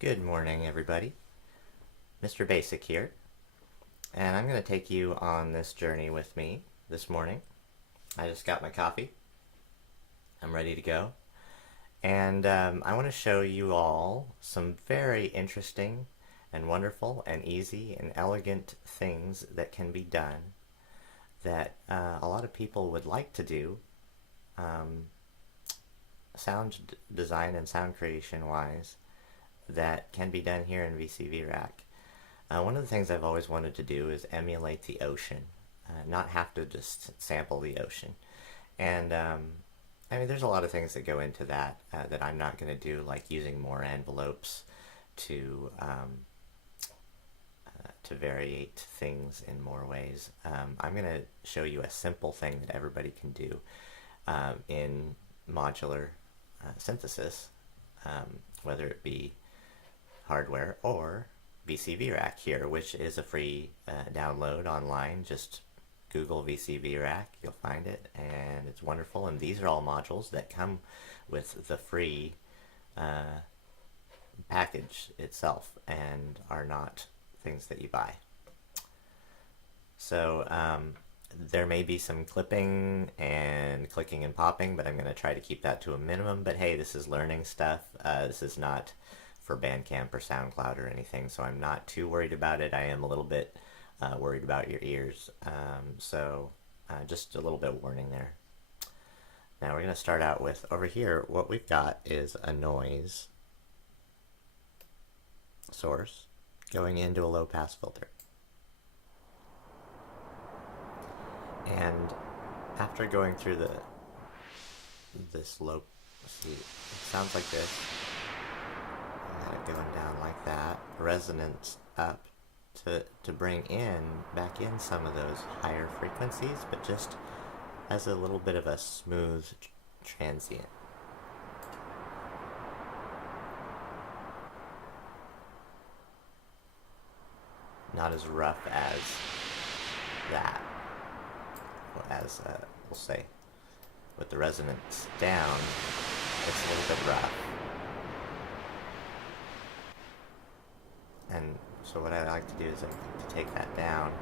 Good morning, everybody. Mr. Basic here, and I'm going to take you on this journey with me this morning. I just got my coffee. I'm ready to go. And I want to show you all some very interesting and wonderful and easy and elegant things that can be done that a lot of people would like to do, sound design and sound creation wise, that can be done here in VCV Rack. One of the things I've always wanted to do is emulate the ocean, not have to just sample the ocean. And I mean, there's a lot of things that go into that that I'm not going to do, like using more envelopes to variate things in more ways. I'm going to show you a simple thing that everybody can do in modular synthesis, whether it be hardware or VCV Rack here, which is a free download online. Just Google VCV Rack, you'll find it, and it's wonderful. And these are all modules that come with the free package itself and are not things that you buy. So there may be some clipping and clicking and popping, but I'm going to try to keep that to a minimum. But hey, this is learning stuff. This is not for Bandcamp or SoundCloud or anything, so I'm not too worried about it. I am a little bit worried about your ears, so just a little bit warning there. Now we're going to start out with, over here, what we've got is a noise source going into a low-pass filter. And after going through this low, see, it sounds like this. Going down like that, resonance up to bring back in some of those higher frequencies, but just as a little bit of a smooth transient. Not as rough as that, or as we'll say, with the resonance down, it's a little bit rough. And so what I like to do is I like to take that down,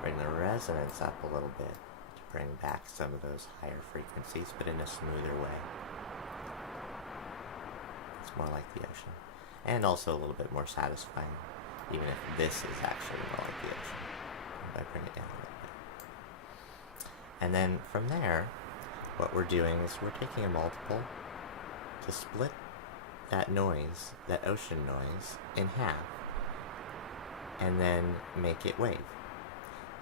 bring the resonance up a little bit to bring back some of those higher frequencies, but in a smoother way. It's more like the ocean. And also a little bit more satisfying, even if this is actually more like the ocean. If I bring it down a little bit. And then from there, what we're doing is we're taking a multiple to split that noise, that ocean noise, in half, and then make it wave.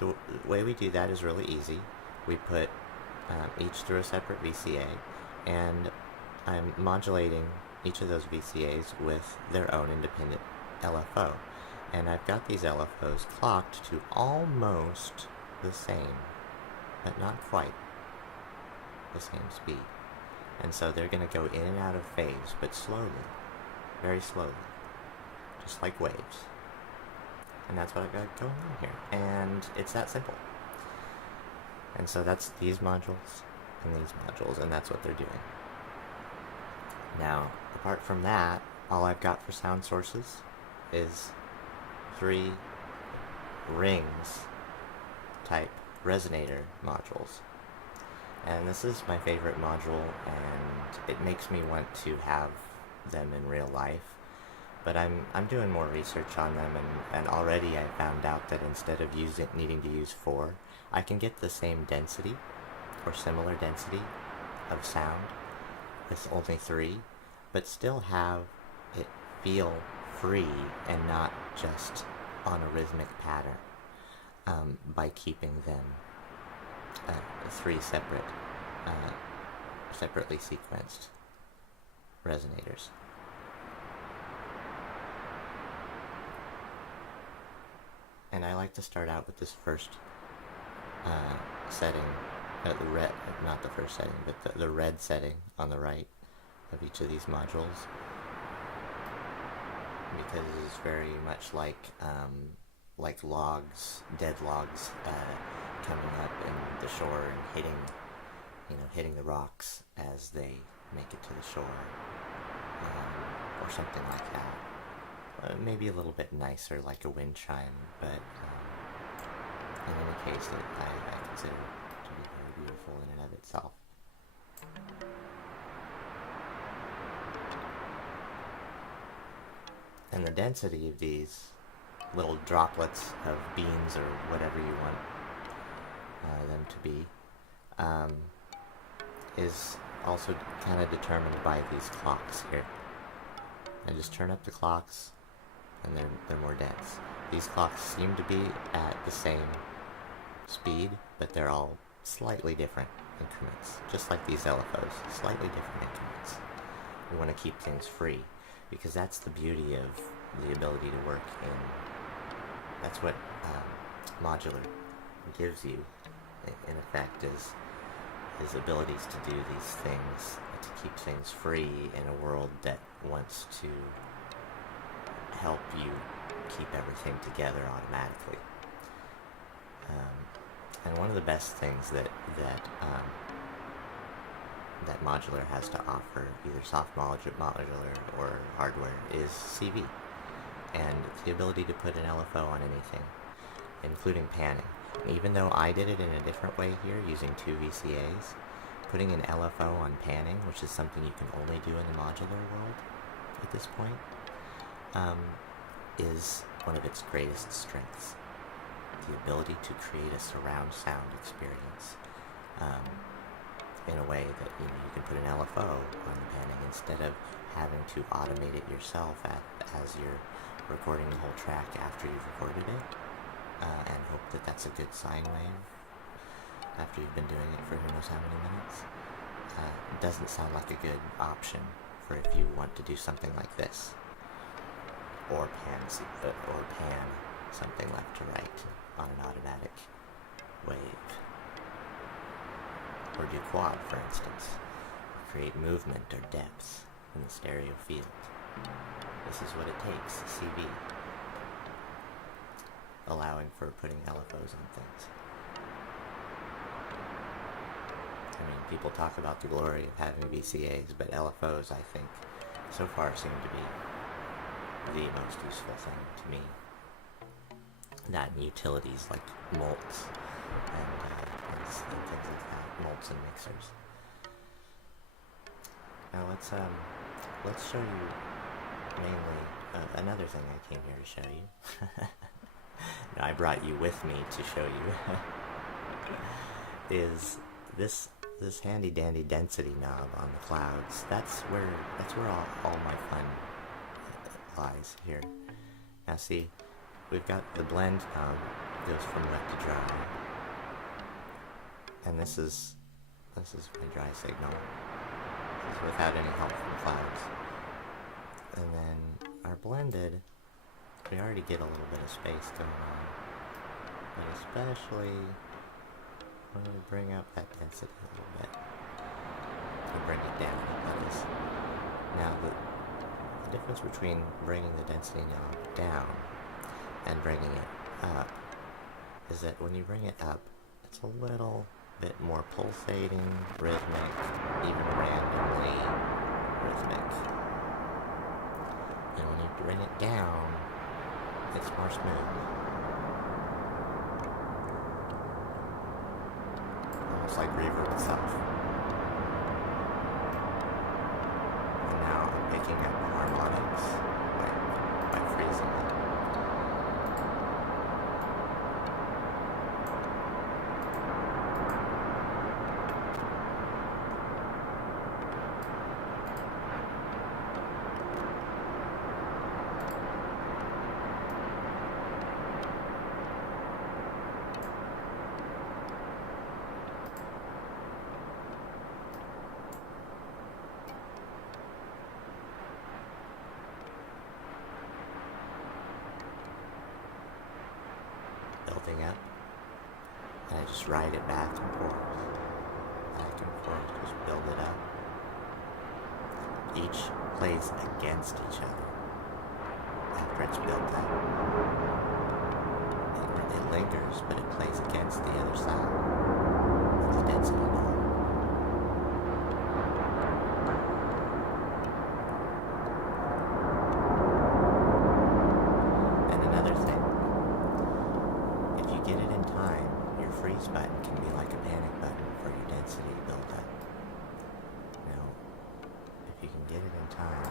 The way we do that is really easy. We put each through a separate VCA, and I'm modulating each of those VCAs with their own independent LFO. And I've got these LFOs clocked to almost the same, but not quite the same speed. And so they're going to go in and out of phase, but slowly, very slowly, just like waves. And that's what I've got going on here. And it's that simple. And so that's these modules, and that's what they're doing. Now, apart from that, all I've got for sound sources is 3 rings type resonator modules. And this is my favorite module, and it makes me want to have them in real life. But I'm doing more research on them, and already I found out that instead of needing to use 4, I can get the same density, or similar density, of sound with only 3, but still have it feel free and not just on a rhythmic pattern, by keeping them 3 separately sequenced resonators. And I like to start out with this first setting, the red, not the first setting, but the red setting on the right of each of these modules, because it's very much like logs, dead logs, coming up in the shore and hitting the rocks as they make it to the shore, or something like that. maybe a little bit nicer, like a wind chime, but in any case, I consider it to be very beautiful in and of itself. And the density of these little droplets of beans, or whatever you want them to be, is also kind of determined by these clocks here. I just turn up the clocks, and they're more dense. These clocks seem to be at the same speed, but they're all slightly different increments, just like these LFOs, slightly different increments. We want to keep things free, because that's the beauty of the ability to work in, that's what modular gives you, in effect, is abilities to do these things, to keep things free in a world that wants to help you keep everything together automatically. And one of the best things that modular has to offer, either soft modular or hardware, is CV, and the ability to put an LFO on anything, including panning. And even though I did it in a different way here, using 2 VCAs, putting an LFO on panning, which is something you can only do in the modular world at this point, is one of its greatest strengths. The ability to create a surround sound experience in a way that you can put an LFO on the panning instead of having to automate it yourself as you're recording the whole track after you've recorded it, and hope that that's a good sine wave after you've been doing it for who knows how many minutes. It doesn't sound like a good option for if you want to do something like this, or pan something left to right on an automatic wave, or do quad, for instance, create movement or depth in the stereo field. This is what it takes, CV, allowing for putting LFOs on things. I mean, people talk about the glory of having VCAs, but LFOs, I think, so far seem to be the most useful thing to me. That and utilities like mults and things like that, mults and mixers. Now let's show you mainly another thing I came here to show you. Now, I brought you with me to show you is this handy dandy density knob on the clouds. That's where all my fun lies here. Now see, we've got the blend knob, goes from wet to dry, and this is my dry signal. This is without any help from clouds. And then our blended, we already get a little bit of space going on, but especially when we bring up that density a little bit, and bring it down, that is. Now the difference between bringing the density knob down and bringing it up is that when you bring it up, it's a little bit more pulsating, rhythmic, even randomly rhythmic. And when you bring it down, it's more smooth. Almost like reverb itself. And now I'm picking up harmonics by freezing it. Building up, and I just ride it back and forth, just build it up. Each plays against each other after it's built up. It lingers, but it plays against the other side. It's density knob. This button can be like a panic button for your density buildup. Now, if you can get it in time,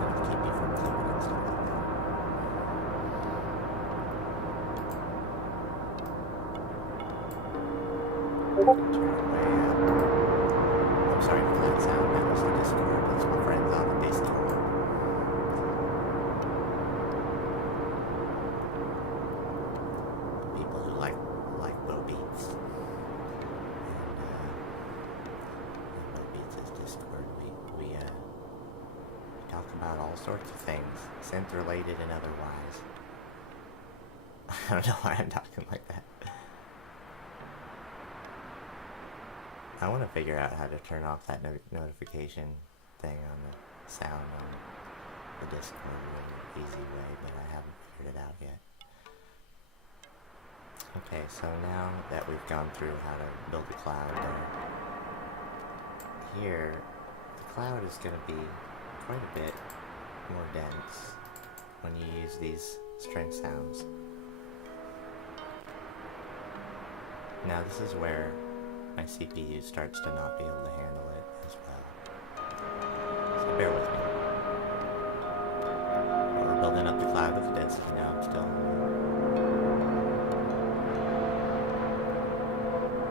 it'll keep you from clipping and stuff like that. Turn it way up. I'm sorry for that sound. That was the Discord. That's my friends on the Discord. People who like low beats. And low beats is Discord. We talk about all sorts of things, synth related and otherwise. I don't know why I'm talking like that. I want to figure out how to turn off that notification thing on the sound on the Discord in an easy way, but I haven't figured it out yet. Okay, so now that we've gone through how to build a cloud there, here, the cloud is going to be quite a bit more dense when you use these string sounds. Now this is where my CPU starts to not be able to handle it as well. So bear with me. We're building up the cloud with the density now. I'm still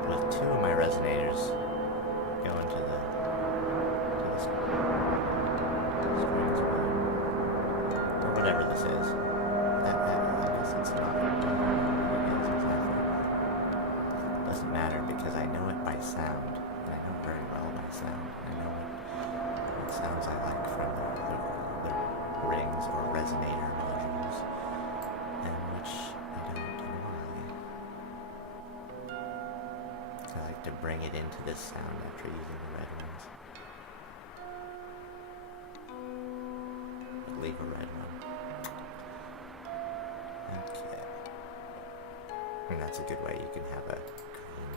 with two of my resonators going to the strings or whatever this is. That I guess it's not. Doesn't matter because I know it by sound, and I know very well by sound. I know what sounds I like from the rings or resonator modules, and which I don't know why. I like to bring it into this sound after using the red ones. But leave a red one. Okay. And that's a good way you can have a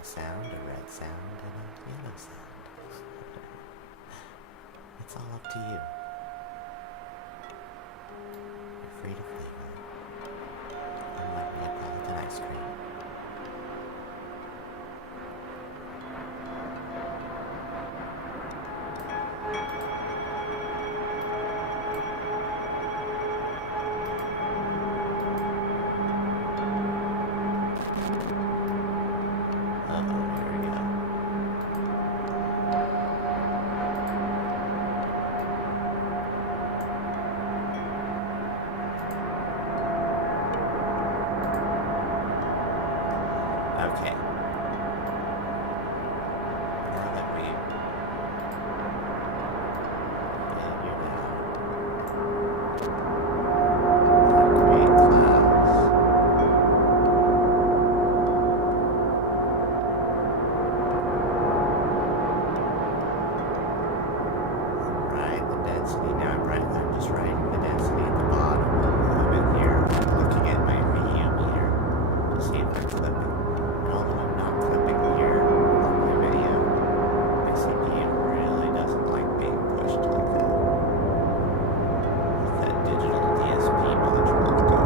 sound, a red sound, and a yellow sound. It's all up to you. You're free to flavor. Unlike Neapolitan ice cream. Okay. Now that we've figured out how to create clouds, right, the density. Now I'm just writing the density at the bottom of it here. I'm looking at my VU meter to see if I'm clipping. Although I'm not clipping here on my video, my CPU really doesn't like being pushed like that. With that digital DSP module going on.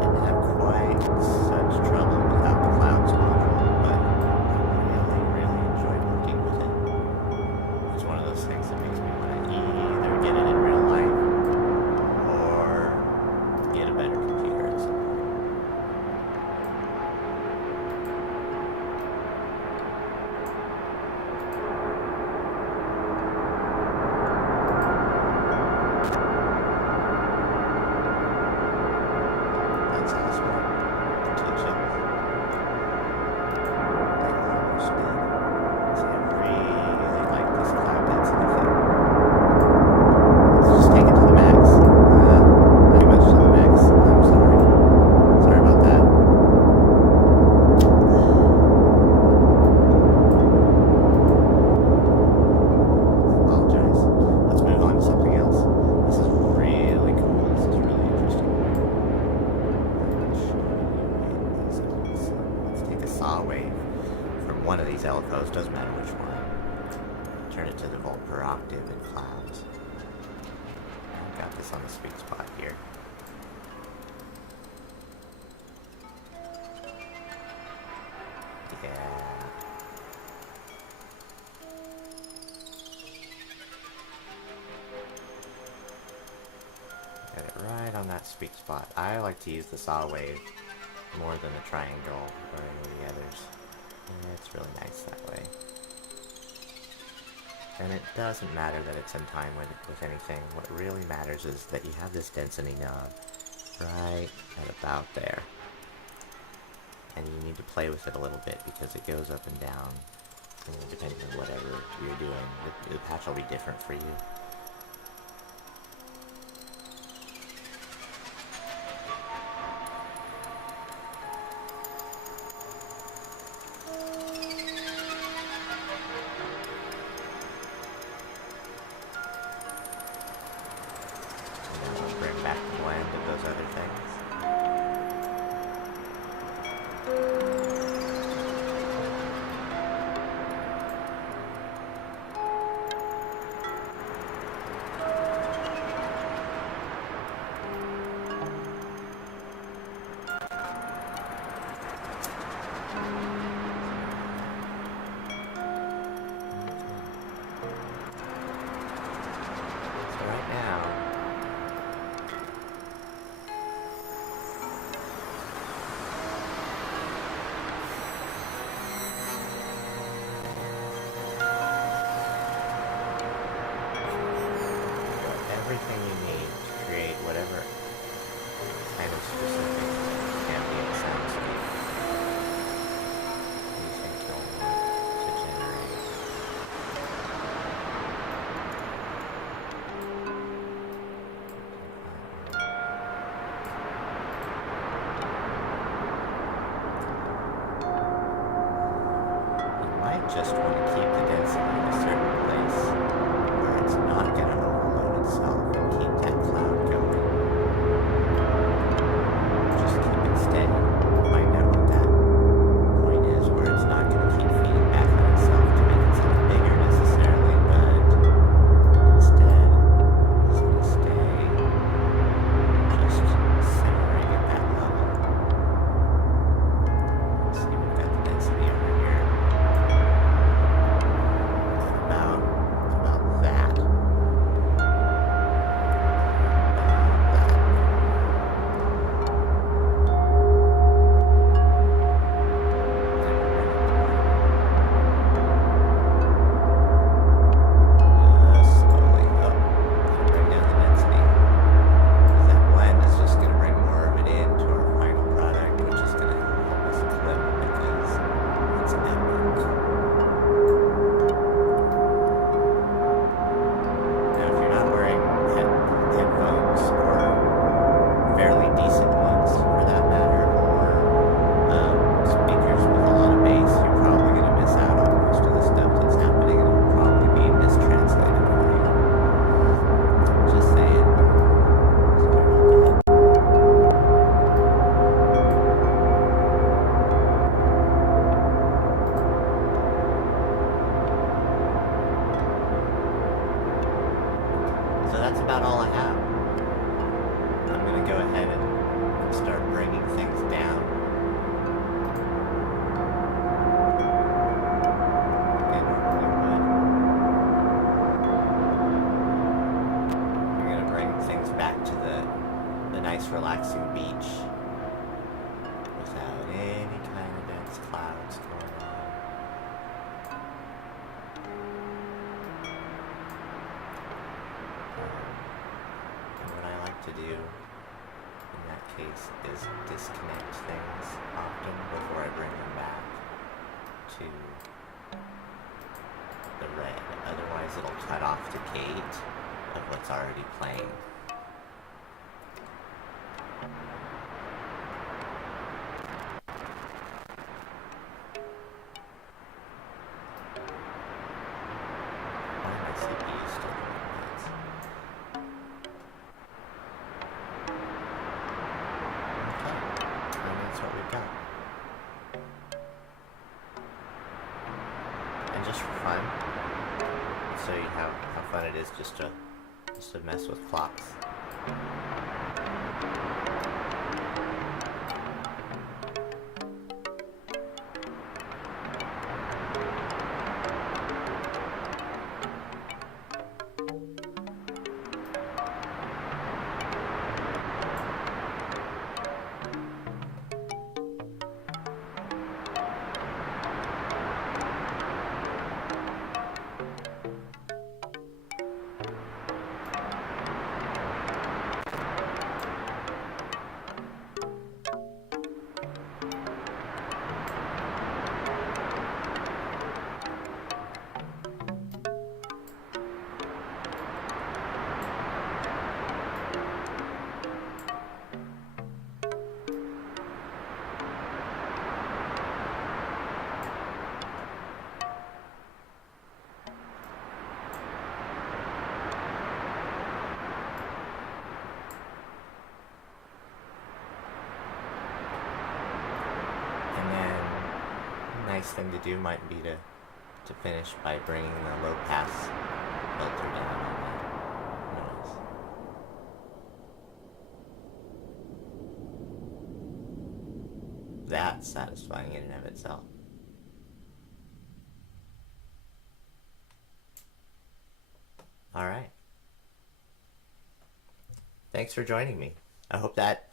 Didn't have quite such trouble without the clouds module, but I really enjoy working with it. It's one of those things that makes me want to either get it in real life or get a better computer at some point. That's awesome. Potential. I almost did. See, I really like this cloud density thing. Let's just take it to the max. Pretty much to the max. I'm sorry. Sorry about that. I apologize. Let's move on to something else. This is really cool. This is really interesting. Let's take a saw wave from one of these LFOs, doesn't matter which one. Turn it to the volt per octave in clouds. I've got this on the sweet spot here. Yeah. Get it right on that sweet spot. I like to use the saw wave more than the triangle or any of the others. And it's really nice that way. And it doesn't matter that it's in time with anything. What really matters is that you have this density knob right at about there. And you need to play with it a little bit because it goes up and down, depending on whatever you're doing. The patch will be different for you. Everything you need to create whatever kind of specific ambient soundscape you think you'll want to generate. You might just want to keep the density in a certain place where it's not going to overload itself and keep that cloud going. Just keep it steady. Find out what that point is where it's not going to keep feeding back on itself to make itself bigger necessarily, but instead it's going to stay just simmering at that level. See, we've got the density over here. About that. Slowly up. Bring down the density. Because that blend is just going to bring more of it into our final product, which is going to help us clip because it's epic. Now, if you're not wearing headphones, or fairly decent ones for that matter, or speakers with a lot of bass, you're probably going to miss out on most of the stuff that's happening, and it'll probably be mistranslated for you. Just saying. Sorry about that. So that's about all I have. I'm going to go ahead and start bringing things down. Like I normally would. I'm going to bring things back to the nice relaxing beach without any kind of dense clouds going on. And what I like to do in that case is disconnect things often before I bring them back to the red. Otherwise it'll cut off the gate of what's already playing. Why am I CPU still doing that? Okay, and that's what we've got. And just for fun, so you how fun it is just to mess with clocks. nice thing to do might be to finish by bringing the low pass filter down on the noise. That's satisfying in and of itself. All right. Thanks for joining me. I hope that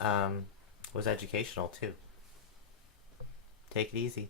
was educational too. Take it easy.